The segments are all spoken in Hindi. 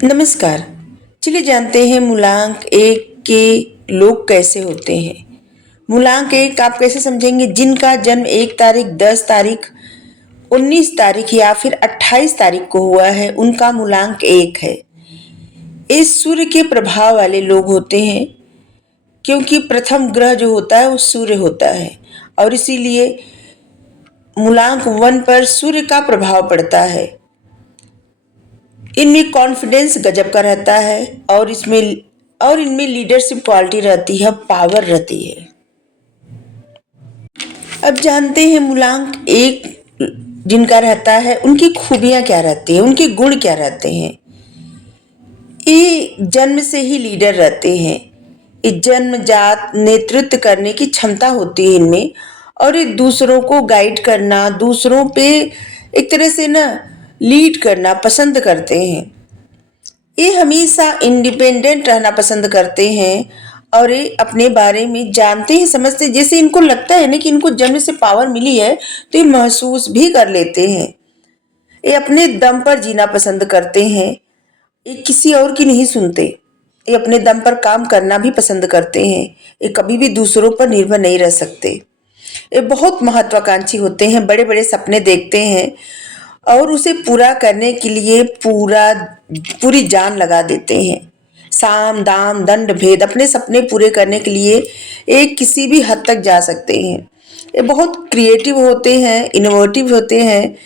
नमस्कार। चलिए जानते हैं मूलांक एक के लोग कैसे होते हैं। मूलांक एक आप कैसे समझेंगे? जिनका जन्म 1 तारीख, 10 तारीख, 19 तारीख या फिर 28 तारीख को हुआ है, उनका मूलांक एक है। ये सूर्य के प्रभाव वाले लोग होते हैं, क्योंकि प्रथम ग्रह जो होता है वो सूर्य होता है और इसीलिए मूलांक 1 पर सूर्य का प्रभाव पड़ता है। इनमें कॉन्फिडेंस गजब का रहता है और इनमें लीडरशिप क्वालिटी रहती है, पावर रहती है। अब जानते हैं मूलांक एक जिनका रहता है उनकी खूबियां क्या रहती है, उनके गुण क्या रहते हैं। ये जन्म से ही लीडर रहते हैं। ये जन्मजात नेतृत्व करने की क्षमता होती है इनमें और ये दूसरों को गाइड करना, दूसरों पे एक तरह से ना लीड करना पसंद करते हैं। ये हमेशा इंडिपेंडेंट रहना पसंद करते हैं और ये अपने बारे में जानते हैं, समझते हैं। जैसे इनको लगता है ना कि इनको जन्म से पावर मिली है तो ये महसूस भी कर लेते हैं। ये अपने दम पर जीना पसंद करते हैं। ये किसी और की नहीं सुनते। ये अपने दम पर काम करना भी पसंद करते हैं। ये कभी भी दूसरों पर निर्भर नहीं रह सकते। ये बहुत महत्वाकांक्षी होते हैं, बड़े बड़े सपने देखते हैं और उसे पूरा करने के लिए पूरी जान लगा देते हैं। साम दाम दंड भेद अपने सपने पूरे करने के लिए एक किसी भी हद तक जा सकते हैं। ये बहुत क्रिएटिव होते हैं, इनोवेटिव होते हैं।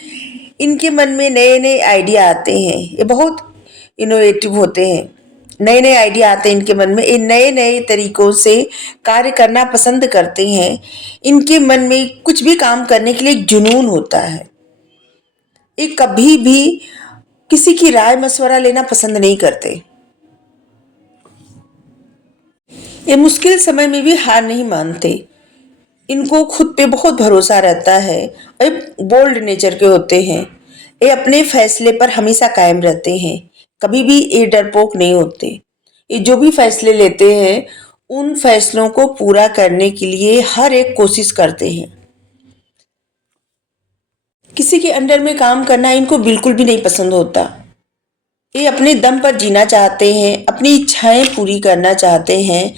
इनके मन में नए नए आइडिया आते हैं। ये बहुत इनोवेटिव होते हैं। नए नए आइडिया आते हैं इनके मन में। ये नए नए तरीकों से कार्य करना पसंद करते हैं। इनके मन में कुछ भी काम करने के लिए एक जुनून होता है। ये कभी भी किसी की राय मशवरा लेना पसंद नहीं करते। ये मुश्किल समय में भी हार नहीं मानते। इनको खुद पे बहुत भरोसा रहता है। ये बोल्ड नेचर के होते हैं। ये अपने फैसले पर हमेशा कायम रहते हैं। कभी भी ये डरपोक नहीं होते। ये जो भी फैसले लेते हैं उन फैसलों को पूरा करने के लिए हर एक कोशिश करते हैं। किसी के अंडर में काम करना इनको बिल्कुल भी नहीं पसंद होता। ये अपने दम पर जीना चाहते हैं, अपनी इच्छाएं पूरी करना चाहते हैं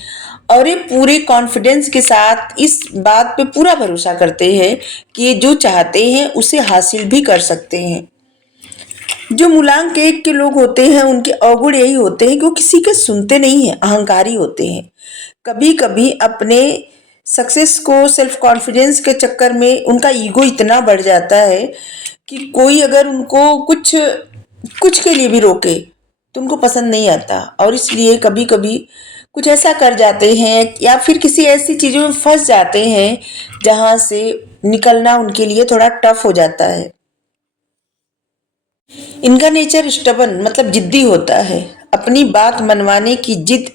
और ये पूरे कॉन्फिडेंस के साथ इस बात पे पूरा भरोसा करते हैं कि ये जो चाहते हैं उसे हासिल भी कर सकते हैं। जो मूलांक एक के लोग होते हैं उनके अवगुण यही होते हैं कि वो किसी के सुनते नहीं हैं, अहंकारी होते हैं। कभी कभी अपने सक्सेस को सेल्फ कॉन्फिडेंस के चक्कर में उनका ईगो इतना बढ़ जाता है कि कोई अगर उनको कुछ कुछ के लिए भी रोके तो उनको पसंद नहीं आता और इसलिए कभी कभी कुछ ऐसा कर जाते हैं या फिर किसी ऐसी चीज़ों में फंस जाते हैं जहाँ से निकलना उनके लिए थोड़ा टफ हो जाता है। इनका नेचर स्टबन मतलब जिद्दी होता है। अपनी बात मनवाने की जिद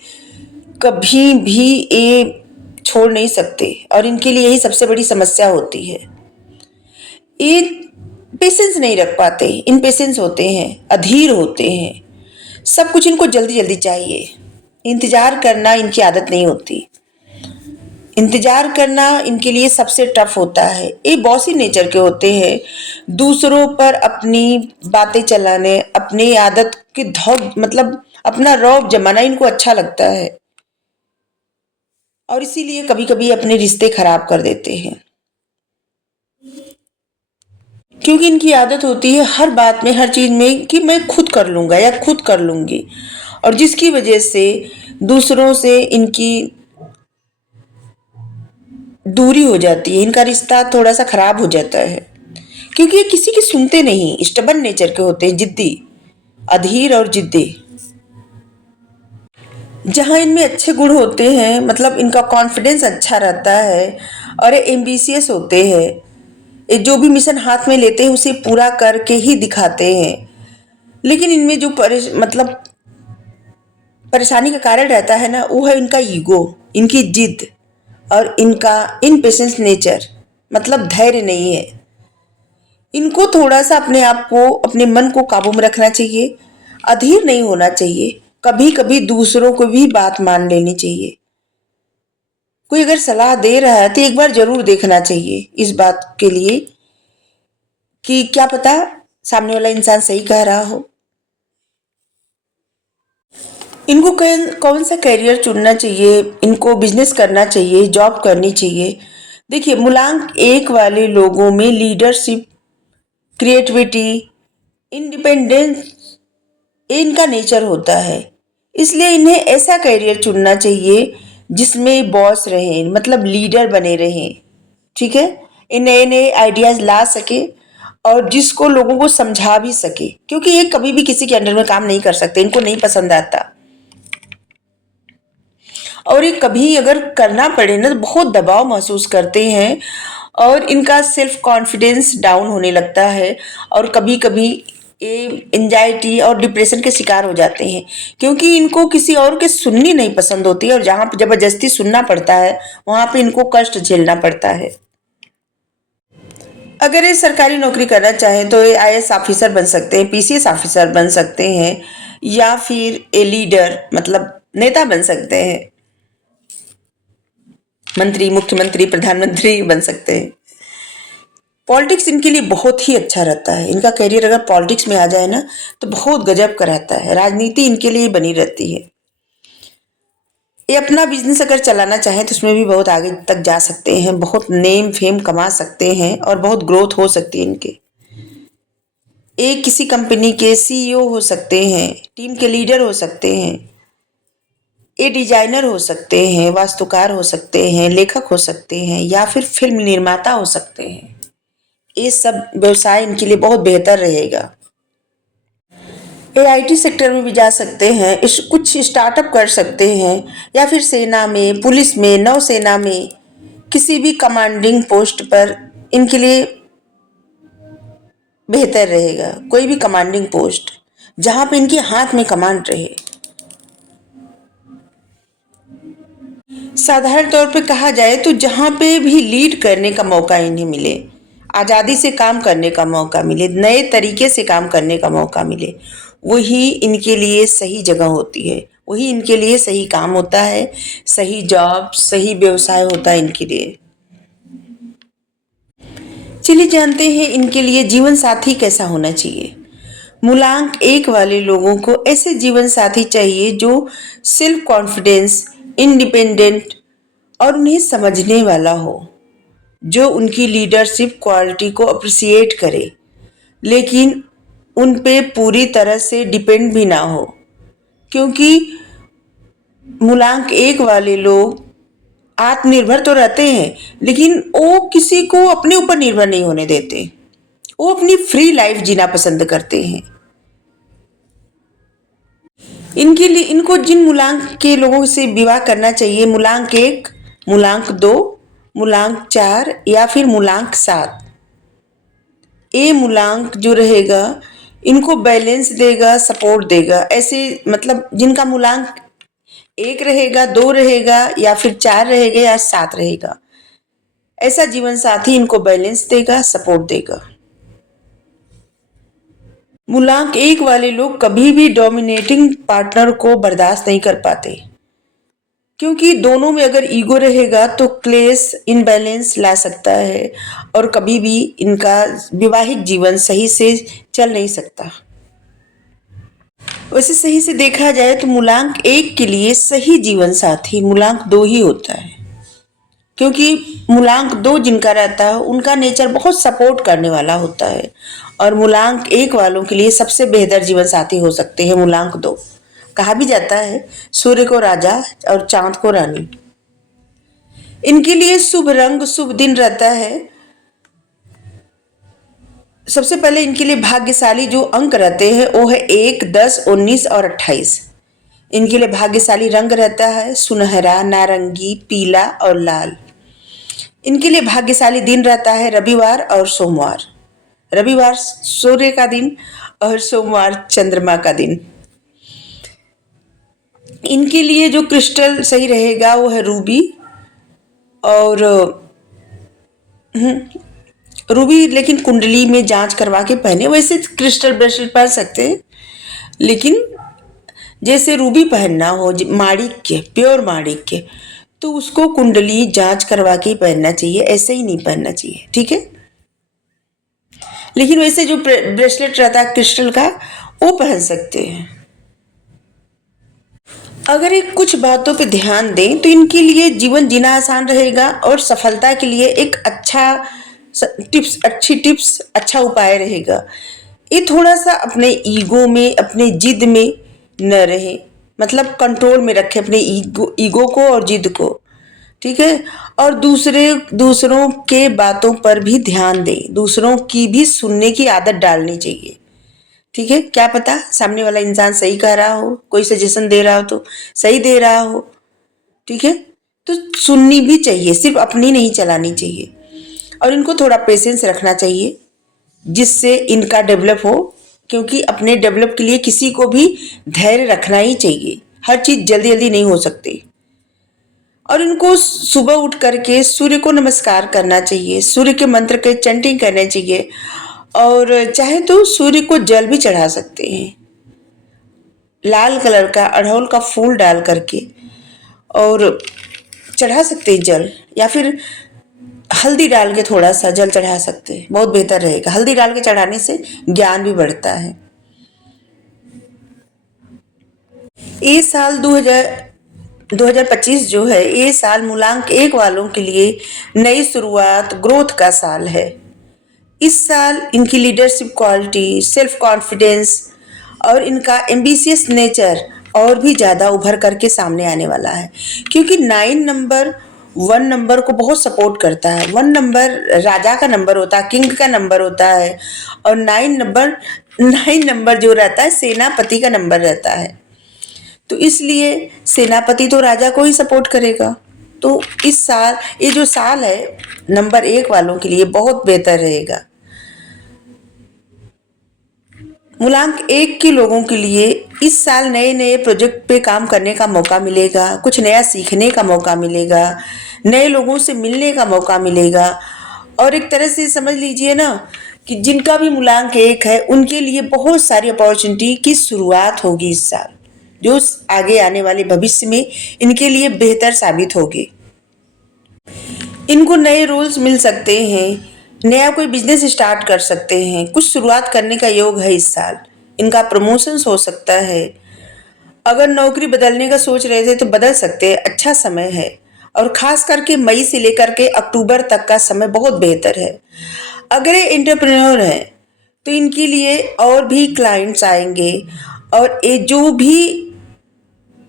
कभी भी ये छोड़ नहीं सकते और इनके लिए यही सबसे बड़ी समस्या होती है। ये पेशेंस नहीं रख पाते, इनपेशेंस होते हैं, अधीर होते हैं। सब कुछ इनको जल्दी जल्दी चाहिए। इंतजार करना इनकी आदत नहीं होती। इंतजार करना इनके लिए सबसे टफ होता है। ये बॉसी नेचर के होते हैं। दूसरों पर अपनी बातें चलाने, अपनी आदत की धौक मतलब अपना रौब जमाना इनको अच्छा लगता है और इसीलिए कभी कभी अपने रिश्ते खराब कर देते हैं, क्योंकि इनकी आदत होती है हर बात में, हर चीज में कि मैं खुद कर लूंगा या खुद कर लूंगी और जिसकी वजह से दूसरों से इनकी दूरी हो जाती है। इनका रिश्ता थोड़ा सा खराब हो जाता है क्योंकि ये किसी की सुनते नहीं, स्टबन नेचर के होते हैं, जिद्दी, अधीर और जिद्दी। जहाँ इनमें अच्छे गुण होते हैं मतलब इनका कॉन्फिडेंस अच्छा रहता है और ये एम्बिशियस होते हैं। ये जो भी मिशन हाथ में लेते हैं उसे पूरा करके ही दिखाते हैं। लेकिन इनमें जो मतलब परेशानी का कारण रहता है ना, वो है इनका ईगो, इनकी जिद और इनका इनपेशेंस नेचर मतलब धैर्य नहीं है। इनको थोड़ा सा अपने आप को, अपने मन को काबू में रखना चाहिए। अधीर नहीं होना चाहिए। कभी कभी दूसरों को भी बात मान लेनी चाहिए। कोई अगर सलाह दे रहा है तो एक बार जरूर देखना चाहिए इस बात के लिए कि क्या पता सामने वाला इंसान सही कह रहा हो। इनको कौन सा करियर चुनना चाहिए, इनको बिजनेस करना चाहिए, जॉब करनी चाहिए। देखिए, मूलांक एक वाले लोगों में लीडरशिप, क्रिएटिविटी, इंडिपेंडेंस, ये इनका नेचर होता है। इसलिए इन्हें ऐसा करियर चुनना चाहिए जिसमें बॉस रहे, मतलब लीडर बने रहें। ठीक है, ये नए नए आइडियाज ला सके और जिसको लोगों को समझा भी सके, क्योंकि ये कभी भी किसी के अंडर में काम नहीं कर सकते, इनको नहीं पसंद आता। और ये कभी अगर करना पड़े ना तो बहुत दबाव महसूस करते हैं और इनका सेल्फ कॉन्फिडेंस डाउन होने लगता है और कभी कभी ये एंजाइटी और डिप्रेशन के शिकार हो जाते हैं, क्योंकि इनको किसी और के सुननी नहीं पसंद होती और जहाँ पे जबरदस्ती सुनना पड़ता है वहाँ पे इनको कष्ट झेलना पड़ता है। अगर ये सरकारी नौकरी करना चाहें तो ये आईएएस ऑफिसर बन सकते हैं, पीसीएस ऑफिसर बन सकते हैं, या फिर ए लीडर मतलब नेता बन सकते हैं, मंत्री, मुख्यमंत्री, प्रधानमंत्री बन सकते हैं। पॉलिटिक्स इनके लिए बहुत ही अच्छा रहता है। इनका करियर अगर पॉलिटिक्स में आ जाए ना तो बहुत गजब का रहता है। राजनीति इनके लिए बनी रहती है। ये अपना बिजनेस अगर चलाना चाहें तो उसमें भी बहुत आगे तक जा सकते हैं, बहुत नेम फेम कमा सकते हैं और बहुत ग्रोथ हो सकती है इनके। एक किसी कंपनी के सीईओ हो सकते हैं, टीम के लीडर हो सकते हैं, ये डिजाइनर हो सकते हैं, वास्तुकार हो सकते हैं, लेखक हो सकते हैं, या फिर फिल्म निर्माता हो सकते हैं। ये सब व्यवसाय इनके लिए बहुत बेहतर रहेगा। ये आईटी सेक्टर में भी जा सकते हैं, कुछ स्टार्टअप कर सकते हैं, या फिर सेना में, पुलिस में, नौसेना में किसी भी कमांडिंग पोस्ट पर इनके लिए बेहतर रहेगा। कोई भी कमांडिंग पोस्ट जहां पे इनके हाथ में कमांड रहे। साधारण तौर पे कहा जाए तो जहां पे भी लीड करने का मौका इन्हें मिले, आज़ादी से काम करने का मौका मिले, नए तरीके से काम करने का मौका मिले, वही इनके लिए सही जगह होती है, वही इनके लिए सही काम होता है, सही जॉब, सही व्यवसाय होता है इनके लिए। चलिए जानते हैं इनके लिए जीवन साथी कैसा होना चाहिए। मूलांक एक वाले लोगों को ऐसे जीवन साथी चाहिए जो सेल्फ कॉन्फिडेंस, इंडिपेंडेंट और उन्हें समझने वाला हो, जो उनकी लीडरशिप क्वालिटी को अप्रिसिएट करे, लेकिन उन पे पूरी तरह से डिपेंड भी ना हो। क्योंकि मूलांक एक वाले लोग आत्मनिर्भर तो रहते हैं, लेकिन वो किसी को अपने ऊपर निर्भर नहीं होने देते। वो अपनी फ्री लाइफ जीना पसंद करते हैं। इनके लिए इनको जिन मूलांक के लोगों से विवाह करना चाहिए, मूलांक एक, मूलांक दो, मूलांक चार या फिर मूलांक सात। ए मूलांक जो रहेगा इनको बैलेंस देगा, सपोर्ट देगा। ऐसे मतलब जिनका मूलांक एक रहेगा, दो रहेगा या फिर चार रहेगा या सात रहेगा, ऐसा जीवन साथी इनको बैलेंस देगा, सपोर्ट देगा। मूलांक एक वाले लोग कभी भी डोमिनेटिंग पार्टनर को बर्दाश्त नहीं कर पाते, क्योंकि दोनों में अगर ईगो रहेगा तो क्लेश, इनबैलेंस ला सकता है और कभी भी इनका वैवाहिक जीवन सही से चल नहीं सकता। वैसे सही से देखा जाए तो मूलांक एक के लिए सही जीवन साथी मूलांक दो ही होता है, क्योंकि मूलांक दो जिनका रहता है उनका नेचर बहुत सपोर्ट करने वाला होता है, और मूलांक एक वालों के लिए सबसे बेहतर जीवन साथी हो सकते हैं मूलांक दो। कहा भी जाता है सूर्य को राजा और चांद को रानी। इनके लिए शुभ रंग, शुभ दिन रहता है। सबसे पहले इनके लिए भाग्यशाली जो अंक रहते हैं वो है 1, 10, 19 और 28। इनके लिए भाग्यशाली रंग रहता है सुनहरा, नारंगी, पीला और लाल। इनके लिए भाग्यशाली दिन रहता है रविवार और सोमवार। रविवार सूर्य का दिन और सोमवार चंद्रमा का दिन। इनके लिए जो क्रिस्टल सही रहेगा वो है रूबी, और रूबी लेकिन कुंडली में जांच करवा के पहने। वैसे क्रिस्टल ब्रेसलेट पहन सकते हैं, लेकिन जैसे रूबी पहनना हो माणिक्य, प्योर माणिक्य, तो उसको कुंडली जांच करवा के ही पहनना चाहिए, ऐसे ही नहीं पहनना चाहिए। ठीक है, लेकिन वैसे जो ब्रेसलेट रहता है क्रिस्टल का वो पहन सकते हैं। अगर ये कुछ बातों पे ध्यान दें तो इनके लिए जीवन जीना आसान रहेगा और सफलता के लिए एक अच्छी टिप्स अच्छा उपाय रहेगा। ये थोड़ा सा अपने ईगो में, अपने जिद में न रहे, मतलब कंट्रोल में रखे अपने ईगो को और जिद को। ठीक है। और दूसरों के बातों पर भी ध्यान दें, दूसरों की भी सुनने की आदत डालनी चाहिए। ठीक है। क्या पता सामने वाला इंसान सही कह रहा हो, कोई सजेशन दे रहा हो तो सही दे रहा हो। ठीक है। तो सुननी भी चाहिए, सिर्फ अपनी नहीं चलानी चाहिए। और इनको थोड़ा पेशेंस रखना चाहिए जिससे इनका डेवलप हो, क्योंकि अपने डेवलप के लिए किसी को भी धैर्य रखना ही चाहिए। हर चीज जल्दी जल्दी नहीं हो सकती। और इनको सुबह उठ करके सूर्य को नमस्कार करना चाहिए, सूर्य के मंत्र के चैंटिंग करने चाहिए। और चाहे तो सूर्य को जल भी चढ़ा सकते हैं, लाल कलर का अड़हुल का फूल डाल करके और चढ़ा सकते हैं जल, या फिर हल्दी डाल के थोड़ा सा जल चढ़ा सकते हैं, बहुत बेहतर रहेगा। हल्दी डाल के चढ़ाने से ज्ञान भी बढ़ता है। ये साल 2025 जो है, ये साल मूलांक 1 वालों के लिए नई शुरुआत, ग्रोथ का साल है। इस साल इनकी लीडरशिप क्वालिटी, सेल्फ कॉन्फिडेंस और इनका एम्बिशियस नेचर और भी ज़्यादा उभर करके सामने आने वाला है, क्योंकि 9 नंबर 1 नंबर को बहुत सपोर्ट करता है। 1 नंबर राजा का नंबर होता है, किंग का नंबर होता है। और 9 नंबर जो रहता है सेनापति का नंबर रहता है। तो इसलिए सेनापति तो राजा को ही सपोर्ट करेगा। तो इस साल, ये जो साल है नंबर 1 वालों के लिए बहुत बेहतर रहेगा। मूलांक 1 के लोगों के लिए इस साल नए नए प्रोजेक्ट पे काम करने का मौका मिलेगा, कुछ नया सीखने का मौका मिलेगा, नए लोगों से मिलने का मौका मिलेगा। और एक तरह से समझ लीजिए ना कि जिनका भी मूलांक 1 है उनके लिए बहुत सारी अपॉर्चुनिटी की शुरुआत होगी इस साल, जो आगे आने वाले भविष्य में इनके लिए बेहतर साबित होगी। इनको नए रोल्स मिल सकते हैं, नया कोई बिजनेस स्टार्ट कर सकते हैं, कुछ शुरुआत करने का योग है इस साल। इनका प्रमोशंस हो सकता है। अगर नौकरी बदलने का सोच रहे थे तो बदल सकते हैं, अच्छा समय है। और खास करके मई से लेकर के अक्टूबर तक का समय बहुत बेहतर है। अगर ये एंटरप्रेन्योर हैं तो इनके लिए और भी क्लाइंट्स आएंगे, और ये जो भी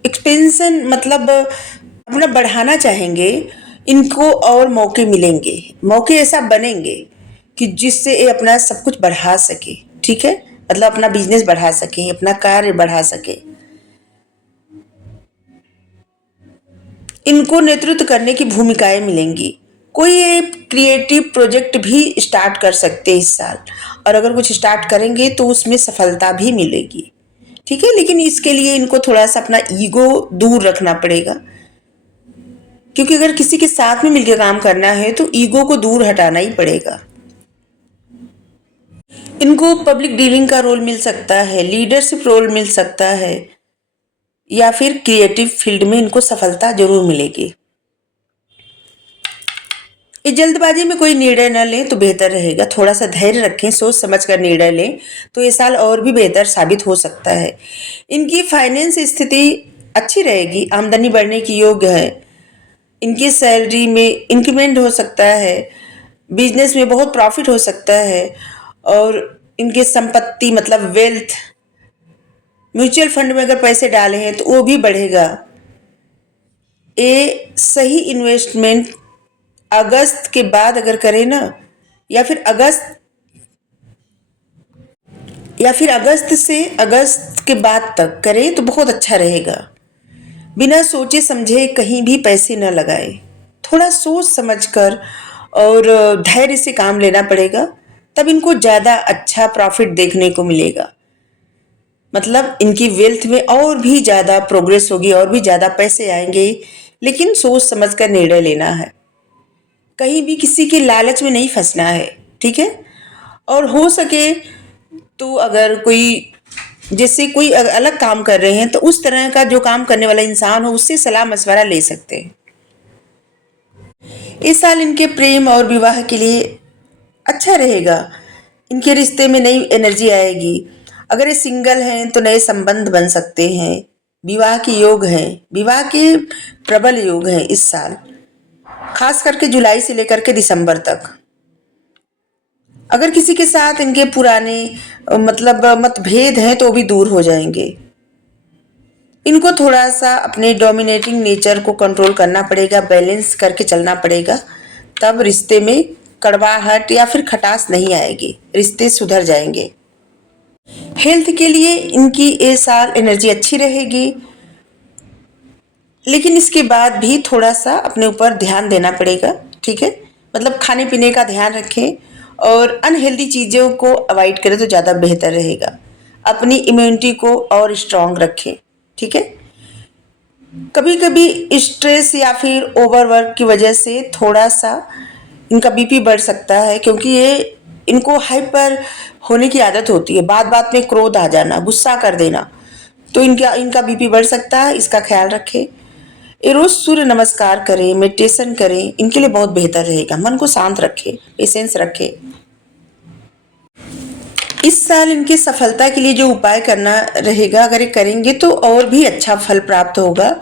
एक्सपेंशन मतलब अपना बढ़ाना चाहेंगे, इनको और मौके मिलेंगे, मौके ऐसा बनेंगे कि जिससे ये अपना सब कुछ बढ़ा सके। ठीक है। मतलब अपना बिजनेस बढ़ा सके, अपना कार्य बढ़ा सके। इनको नेतृत्व करने की भूमिकाएं मिलेंगी। कोई एक क्रिएटिव प्रोजेक्ट भी स्टार्ट कर सकते हैं इस साल, और अगर कुछ स्टार्ट करेंगे तो उसमें सफलता भी मिलेगी। ठीक है। लेकिन इसके लिए इनको थोड़ा सा अपना ईगो दूर रखना पड़ेगा, क्योंकि अगर किसी के साथ में मिलकर काम करना है तो ईगो को दूर हटाना ही पड़ेगा। इनको पब्लिक डीलिंग का रोल मिल सकता है, लीडरशिप रोल मिल सकता है, या फिर क्रिएटिव फील्ड में इनको सफलता जरूर मिलेगी। इस जल्दबाजी में कोई निर्णय न लें तो बेहतर रहेगा, थोड़ा सा धैर्य रखें, सोच समझ कर निर्णय लें तो ये साल और भी बेहतर साबित हो सकता है। इनकी फाइनेंस स्थिति अच्छी रहेगी, आमदनी बढ़ने की योग्य है। इनकी सैलरी में इंक्रीमेंट हो सकता है, बिजनेस में बहुत प्रॉफिट हो सकता है। और इनकी संपत्ति मतलब वेल्थ, म्यूचुअल फंड में अगर पैसे डाले हैं तो वो भी बढ़ेगा। ये सही इन्वेस्टमेंट अगस्त के बाद अगर करें ना, या फिर अगस्त से अगस्त के बाद तक करें तो बहुत अच्छा रहेगा। बिना सोचे समझे कहीं भी पैसे न लगाए, थोड़ा सोच समझकर और धैर्य से काम लेना पड़ेगा, तब इनको ज़्यादा अच्छा प्रॉफिट देखने को मिलेगा। मतलब इनकी वेल्थ में और भी ज़्यादा प्रोग्रेस होगी, और भी ज़्यादा पैसे आएंगे। लेकिन सोच समझ कर निर्णय लेना है, कहीं भी किसी के लालच में नहीं फंसना है। ठीक है। और हो सके तो अगर कोई, जैसे कोई अलग काम कर रहे हैं तो उस तरह का जो काम करने वाला इंसान हो उससे सलाह मशवरा ले सकते हैं। इस साल इनके प्रेम और विवाह के लिए अच्छा रहेगा, इनके रिश्ते में नई एनर्जी आएगी। अगर ये सिंगल हैं तो नए संबंध बन सकते हैं, विवाह के योग हैं, विवाह के प्रबल योग हैं इस साल, खास करके जुलाई से लेकर के दिसंबर तक। अगर किसी के साथ इनके पुराने मतलब मतभेद हैं तो भी दूर हो जाएंगे। इनको थोड़ा सा अपने डोमिनेटिंग नेचर को कंट्रोल करना पड़ेगा, बैलेंस करके चलना पड़ेगा, तब रिश्ते में कड़वाहट या फिर खटास नहीं आएगी, रिश्ते सुधर जाएंगे। हेल्थ के लिए इनकी ये साल एनर्जी अच्छी रहेगी, लेकिन इसके बाद भी थोड़ा सा अपने ऊपर ध्यान देना पड़ेगा, ठीक है। मतलब खाने पीने का ध्यान रखें और अनहेल्दी चीज़ों को अवॉइड करें तो ज़्यादा बेहतर रहेगा। अपनी इम्यूनिटी को और स्ट्रांग रखें, ठीक है। कभी कभी स्ट्रेस या फिर ओवरवर्क की वजह से थोड़ा सा इनका बीपी बढ़ सकता है, क्योंकि ये इनको हाइपर होने की आदत होती है, बात बात में क्रोध आ जाना, गुस्सा कर देना, तो इनका इनका बीपी बढ़ सकता है, इसका ख्याल रखें। ये रोज सूर्य नमस्कार करें, मेडिटेशन करें, इनके लिए बहुत बेहतर रहेगा। मन को शांत रखें, पेशेंस रखें। इस साल इनकी सफलता के लिए जो उपाय करना रहेगा, अगर ये करेंगे तो और भी अच्छा फल प्राप्त होगा।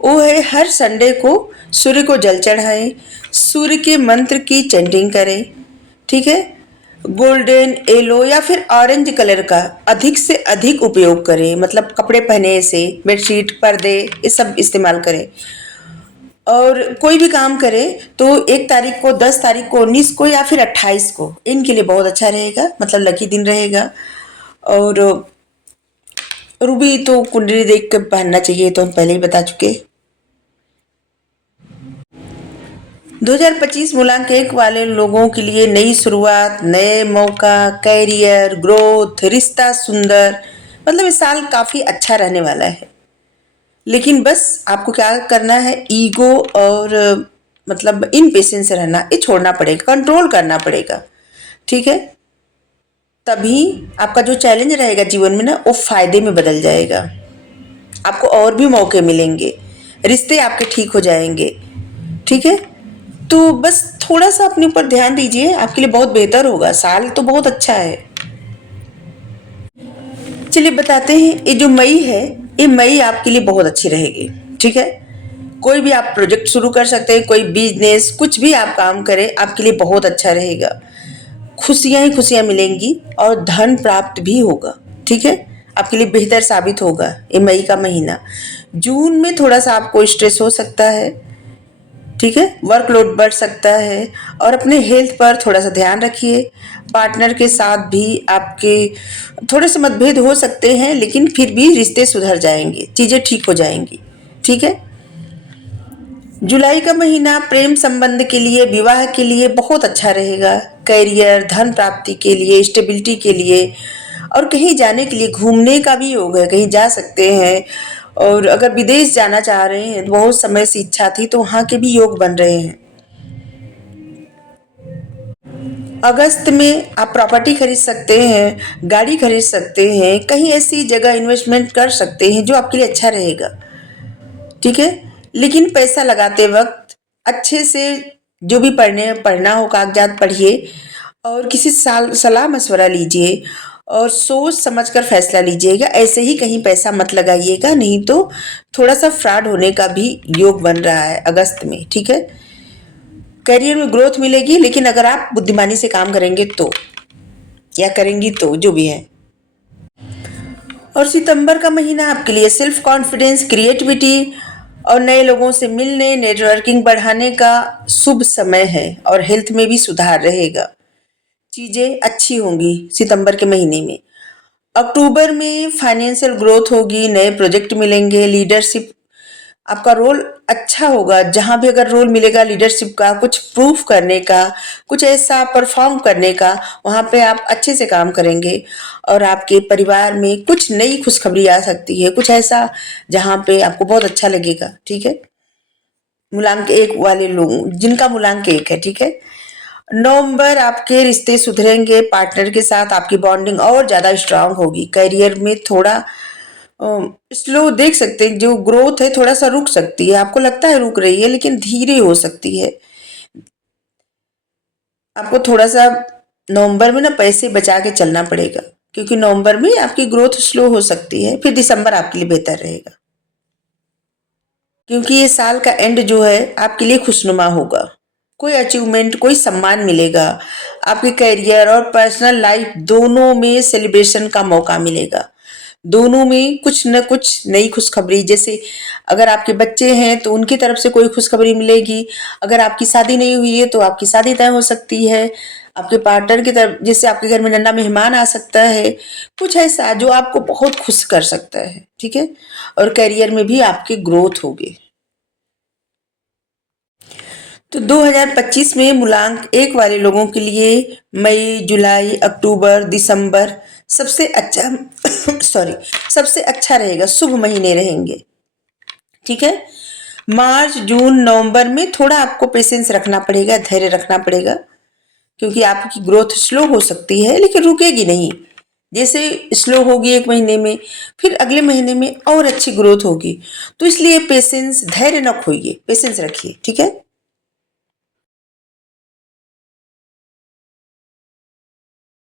वो है हर संडे को सूर्य को जल चढ़ाएं, सूर्य के मंत्र की चैंटिंग करें, ठीक है। गोल्डन, येलो या फिर ऑरेंज कलर का अधिक से अधिक उपयोग करें, मतलब कपड़े पहने से, बेडशीट, पर्दे, ये सब इस्तेमाल करें। और कोई भी काम करें तो 1 तारीख को, 10 तारीख को, 19 को या फिर 28 को, इनके लिए बहुत अच्छा रहेगा, मतलब लकी दिन रहेगा। और रूबी तो कुंडली देख कर पहनना चाहिए, तो हम पहले ही बता चुके। 2025 मूलांक 1 वाले लोगों के लिए नई शुरुआत, नए मौका, कैरियर, ग्रोथ, रिश्ता सुंदर, मतलब इस साल काफ़ी अच्छा रहने वाला है। लेकिन बस आपको क्या करना है, ईगो और मतलब इनपेशेंस रहना, ये छोड़ना पड़ेगा, कंट्रोल करना पड़ेगा, ठीक है। तभी आपका जो चैलेंज रहेगा जीवन में ना, वो फायदे में बदल जाएगा, आपको और भी मौके मिलेंगे, रिश्ते आपके ठीक हो जाएंगे, ठीक है। तो बस थोड़ा सा अपने ऊपर ध्यान दीजिए, आपके लिए बहुत बेहतर होगा। साल तो बहुत अच्छा है। चलिए बताते हैं, ये जो मई है, ये मई आपके लिए बहुत अच्छी रहेगी, ठीक है। कोई भी आप प्रोजेक्ट शुरू कर सकते हैं, कोई बिजनेस, कुछ भी आप काम करें, आपके लिए बहुत अच्छा रहेगा। खुशियां ही खुशियां मिलेंगी और धन प्राप्त भी होगा, ठीक है। आपके लिए बेहतर साबित होगा ये मई का महीना। जून में थोड़ा सा आपको स्ट्रेस हो सकता है, ठीक है, वर्कलोड बढ़ सकता है, और अपने हेल्थ पर थोड़ा सा ध्यान रखिए। पार्टनर के साथ भी आपके थोड़े से मतभेद हो सकते हैं, लेकिन फिर भी रिश्ते सुधर जाएंगे, चीज़ें ठीक हो जाएंगी, ठीक है। जुलाई का महीना प्रेम संबंध के लिए, विवाह के लिए बहुत अच्छा रहेगा। करियर, धन प्राप्ति के लिए, स्टेबिलिटी के लिए, और कहीं जाने के लिए, घूमने का भी योग है, कहीं जा सकते हैं। और अगर विदेश जाना चाह रहे हैं, तो बहुत समय से इच्छा थी, तो वहाँ के भी योग बन रहे हैं। अगस्त में आप प्रॉपर्टी खरीद सकते हैं, गाड़ी खरीद सकते हैं, कहीं ऐसी जगह इन्वेस्टमेंट कर सकते हैं जो आपके लिए अच्छा रहेगा, ठीक है। लेकिन पैसा लगाते वक्त अच्छे से जो भी पढ़ना हो कागजात पढ़िए, और किसी साल सलाह मशवरा लीजिए, और सोच समझकर फैसला लीजिएगा। ऐसे ही कहीं पैसा मत लगाइएगा, नहीं तो थोड़ा सा फ्रॉड होने का भी योग बन रहा है अगस्त में, ठीक है। करियर में ग्रोथ मिलेगी, लेकिन अगर आप बुद्धिमानी से काम करेंगे तो, या करेंगी तो, जो भी है। और सितंबर का महीना आपके लिए सेल्फ कॉन्फिडेंस, क्रिएटिविटी और नए लोगों से मिलने, नेटवर्किंग बढ़ाने का शुभ समय है, और हेल्थ में भी सुधार रहेगा। चीज़ें अच्छी होंगी सितंबर के महीने में। अक्टूबर में फाइनेंशियल ग्रोथ होगी, नए प्रोजेक्ट मिलेंगे, लीडरशिप आपका रोल अच्छा होगा। जहाँ भी अगर रोल मिलेगा लीडरशिप का, कुछ प्रूफ करने का, कुछ ऐसा परफॉर्म करने का, वहाँ पे आप अच्छे से काम करेंगे। और आपके परिवार में कुछ नई खुशखबरी आ सकती है, कुछ ऐसा जहाँ पे आपको बहुत अच्छा लगेगा, ठीक है। मूलांक 1 वाले लोग जिनका मूलांक 1 है, ठीक है। नवंबर आपके रिश्ते सुधरेंगे, पार्टनर के साथ आपकी बॉन्डिंग और ज़्यादा स्ट्रांग होगी। करियर में थोड़ा स्लो देख सकते हैं, जो ग्रोथ है थोड़ा सा रुक सकती है, आपको लगता है रुक रही है, लेकिन धीरे हो सकती है। आपको थोड़ा सा नवंबर में ना पैसे बचा के चलना पड़ेगा, क्योंकि नवंबर में आपकी ग्रोथ स्लो हो सकती है, फिर दिसंबर आपके लिए बेहतर रहेगा। क्योंकि ये साल का एंड जो है आपके लिए खुशनुमा होगा। कोई अचीवमेंट, कोई सम्मान मिलेगा। आपके करियर और पर्सनल लाइफ दोनों में सेलिब्रेशन का मौका मिलेगा। दोनों में कुछ न कुछ नई खुशखबरी, जैसे अगर आपके बच्चे हैं तो उनकी तरफ से कोई खुशखबरी मिलेगी। अगर आपकी शादी नहीं हुई है तो आपकी शादी तय हो सकती है। आपके पार्टनर की तरफ, जैसे आपके घर में नन्हा मेहमान आ सकता है, कुछ ऐसा जो आपको बहुत खुश कर सकता है, ठीक है। और करियर में भी आपकी ग्रोथ होगी। तो 2025 में मूलांक 1 वाले लोगों के लिए मई, जुलाई, अक्टूबर, दिसंबर सबसे अच्छा सॉरी सबसे अच्छा रहेगा, शुभ महीने रहेंगे, ठीक है। मार्च, जून, नवंबर में थोड़ा आपको पेशेंस रखना पड़ेगा, धैर्य रखना पड़ेगा, क्योंकि आपकी ग्रोथ स्लो हो सकती है लेकिन रुकेगी नहीं। जैसे स्लो होगी एक महीने में, फिर अगले महीने में और अच्छी ग्रोथ होगी। तो इसलिए पेशेंस, धैर्य न खोइए, पेशेंस रखिए, ठीक है।